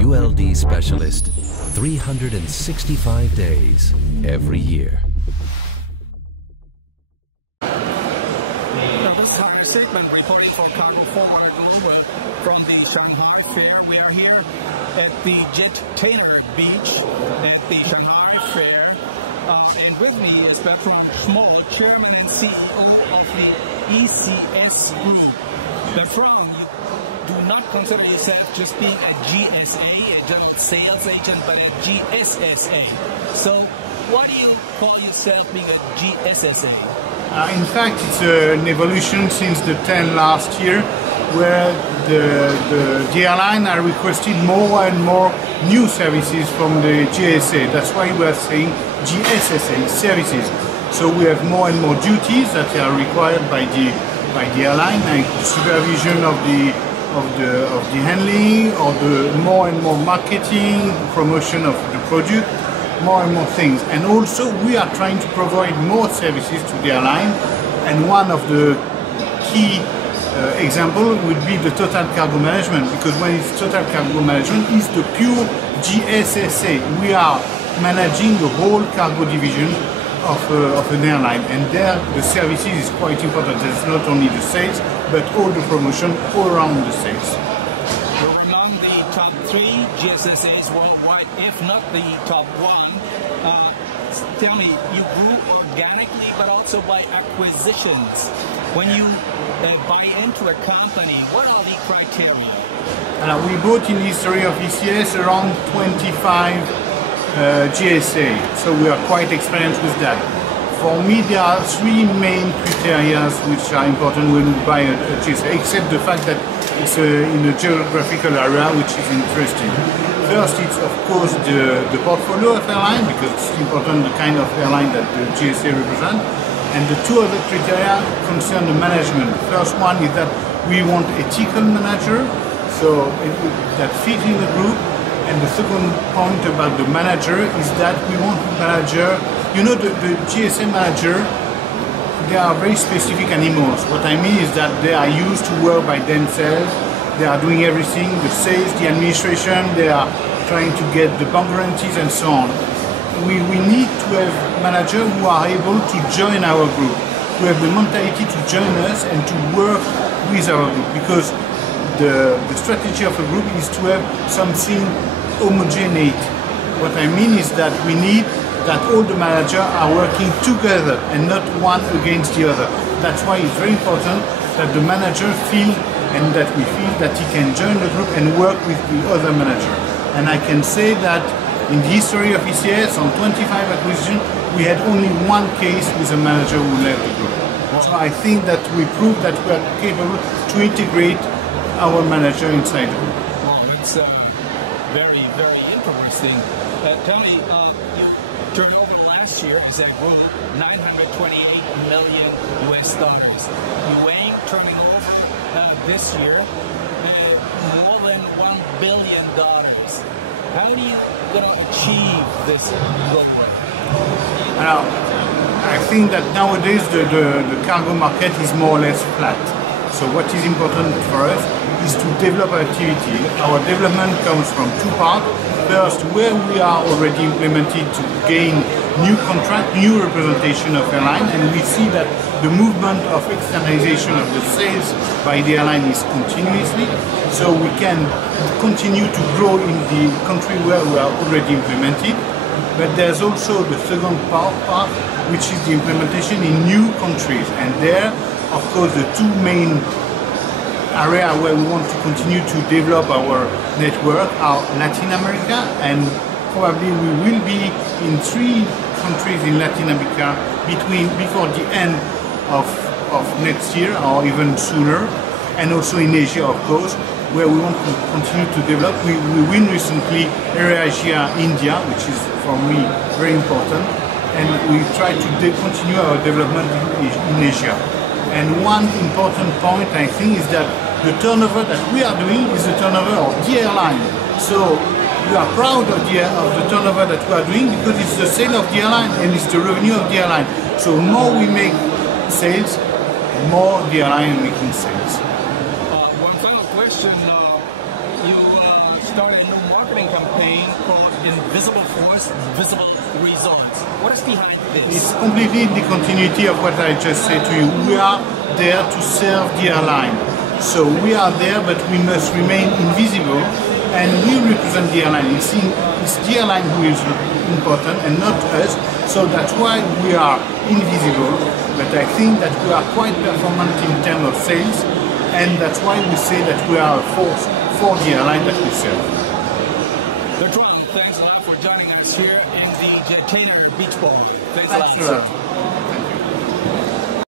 ULD specialist 365 days every year. This is Harry Sigmund reporting for Cargoforwarder.eu from the Shanghai Fair. We are here at the Jet Taylor Beach at the Shanghai Fair. And with me is Bertrand Schmoll, Chairman and CEO of the ECS Group. Bertrand, you do not consider yourself just being a GSA, a general sales agent, but a GSSA. So why do you call yourself being a GSSA? In fact, it's an evolution since the 10 last year, where the airline are requested more and more new services from the GSA. That's why we are saying GSSA services. So we have more and more duties that are required by the airline, like supervision of the handling, or the more and more marketing, promotion of the product, more and more things. And also we are trying to provide more services to the airline, and one of the key example would be the total cargo management, because when it's total cargo management, it's the pure GSSA. We are managing the whole cargo division of an airline, and there the services is quite important. It's not only the sales, but all the promotion all around the sales. You're among the top 3 GSSAs worldwide, if not the top 1. Tell me, you grew organically, but also by acquisitions. When you buy into a company, what are the criteria? We bought in the history of ECS around 25 GSA, so we are quite experienced with that. For me, there are 3 main criteria which are important when we buy a GSA, except the fact that it's in a geographical area which is interesting. First, it's of course the portfolio of airline, because it's important the kind of airline that the GSA represents. And the 2 other criteria concern the management. First one is that we want ethical manager, so that fit in the group. And the second point about the manager is that we want manager, you know, the GSA manager, they are very specific animals. What I mean is that they are used to work by themselves. They are doing everything, the sales, the administration, they are trying to get the bank guarantees and so on. We need to have managers who are able to join our group, who have the mentality to join us and to work with our group, because the strategy of a group is to have something homogeneous. What I mean is that we need that all the managers are working together and not one against the other. That's why it's very important that the manager feel, and that we feel that he can join the group and work with the other manager. And I can say that in the history of ECS, on 25 acquisitions, we had only 1 case with a manager who left the group. So I think that we proved that we are capable to integrate our manager inside the group. Wow, that's very, very interesting. Tell me, your turnover last year as a group, $928 million US. You aim turning over this year more than $1 billion. How are you going to achieve this goal? Now, I think that nowadays the cargo market is more or less flat. So what is important for us is to develop activity. Our development comes from 2 parts. First, where we are already implemented to gain new contract, new representation of airline, and we see that the movement of externalization of the sales by the airline is continuously, so we can continue to grow in the country where we are already implemented. But there's also the second part, which is the implementation in new countries, and there, of course, the 2 main areas where we want to continue to develop our network are Latin America, and probably we will be in 3 countries in Latin America before the end of next year, or even sooner, and also in Asia, of course, where we want to continue to develop. We win recently AirAsia India, which is for me very important, and we try to continue our development in Asia. And one important point, I think, is that the turnover that we are doing is the turnover of the airline. So we are proud of the turnover that we are doing, because it's the sale of the airline and it's the revenue of the airline. So more we make sales, more the airline making sales. One final question. You started a new marketing campaign called Invisible Force, Visible Results. What is behind this? It's completely the continuity of what I just said to you. We are there to serve the airline. So we are there, but we must remain invisible, and we represent the airline. It's the airline who is important and not us. So that's why we are invisible. But I think that we are quite performant in terms of sales, and that's why we say that we are a force for the airline that we serve. Bertrand, thanks a lot for joining us here in the Jetainer Beach Ball. Thanks a lot.